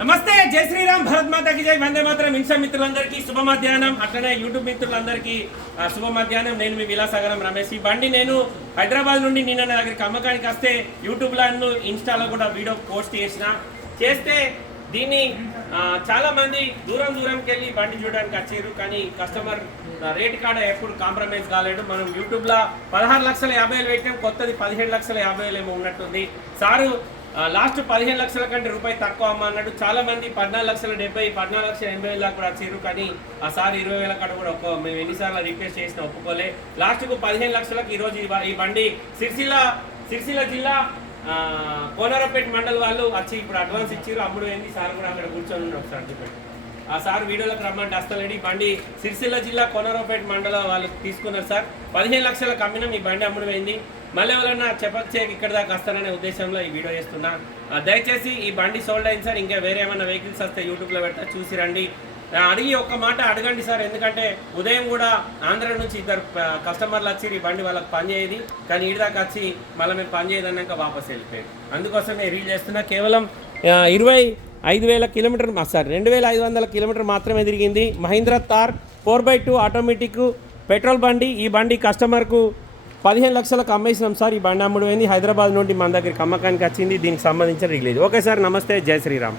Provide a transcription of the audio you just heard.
నమస్తే జై శ్రీరామ్ భరత్ మాతకి జై. వందే మాత్రం. ఇన్సా మిత్రులందరికీ శుభ మధ్యాహ్నం అట్లనే యూట్యూబ్ మిత్రులందరికీ శుభ మధ్యాహ్నం నేను మీ విలాసాగరం రమేష్. ఈ బండి నేను హైదరాబాద్ నుండి నిన్న నా దగ్గరికి అమ్మకానికి వస్తే యూట్యూబ్లో ఇన్స్టాలో కూడా వీడియో పోస్ట్ చేసిన. చేస్తే దీన్ని చాలామంది చాలా మంది దూరం దూరంకి వెళ్ళి బండి చూడడానికి వచ్చారు. కానీ కస్టమర్ రేట్ కాడ ఎప్పుడు కాంప్రమైజ్ కాలేడు మనం యూట్యూబ్లో పదహారు లక్షల యాభై వేలు పెట్టాం. కొత్తది పదిహేడు లక్షల యాభై వేలు ఏమో ఉన్నట్టుంది. సారు లాస్ట్ పదిహేను లక్షల కంటే రూపాయి తక్కువ అమ్మ అన్నట్టు చాలా మంది పద్నాలుగు లక్షల డెబ్బై పద్నాలుగు లక్షల ఎనభై వేల దాకా కూడా వచ్చారు కానీ ఆ సార్ ఇరవై వేల కాడ కూడా ఒక్క మేము ఎన్నిసార్లు రిక్వెస్ట్ చేసిన ఒప్పుకోలే. లాస్ట్కు పదిహేను లక్షలకు ఈరోజు ఈ ఈ బండి సిరిసిల్ల సిరిసిల్ల జిల్లా ఆ, కోనరాపేట మండల్ వాళ్ళు వచ్చి ఇప్పుడు అడ్వాన్స్ ఇచ్చారు అమ్ముడు ఏంది? సార్ కూడా అక్కడ కూర్చొని ఒకసారి చెప్పండి. ఆ సార్ వీడియోలోకి రమ్మంటే వస్తలేడు ఈ బండి సిరిసిల్ల జిల్లా కొనరావుపేట మండలం వాళ్ళు తీసుకున్నారు సార్. పదిహేను లక్షలకు అమ్మినాం ఈ బండి అమ్ముడు మళ్ళీ ఎవరన్నా చెప్పచ్చే ఇక్కడ దాకా వస్తారనే ఉద్దేశంలో ఈ వీడియో చేస్తున్నా. దయచేసి ఈ బండి సోల్డ్ అయింది సార్. ఇంకా వేరే ఏమైనా వెహికల్స్ వస్తే యూట్యూబ్లో పెడతా చూసి రండి. అడిగి ఒక్క మాట అడగండి సార్. ఎందుకంటే ఉదయం కూడా ఆంధ్ర నుంచి ఇద్దరు కస్టమర్లు వచ్చి ఈ బండి వాళ్ళకి పనిచేయదు కానీ ఈడి దాకా వచ్చి మళ్ళీ మేము పనిచేయదన్నాక వాపస్ వెళ్ళిపోయారు అందుకోసమే రీల్ చేస్తున్నా. కేవలం ఇరవై ఐదు వేల కిలోమీటర్ సారీ రెండు వేల ఐదు వందల కిలోమీటర్ మాత్రమే తిరిగింది. Mahindra Thar four by two automatic petrol బండి. ఈ బండి కస్టమర్కు పదిహేను లక్షలకు అమ్మేసినాం సార్. ఈ బండి అమ్ముడు హైదరాబాద్ నుండి మన దగ్గరికి అమ్మకానికి వచ్చింది. దీనికి సంబంధించిన రిలీజ్. ఓకే సార్ నమస్తే. జై శ్రీరామ్.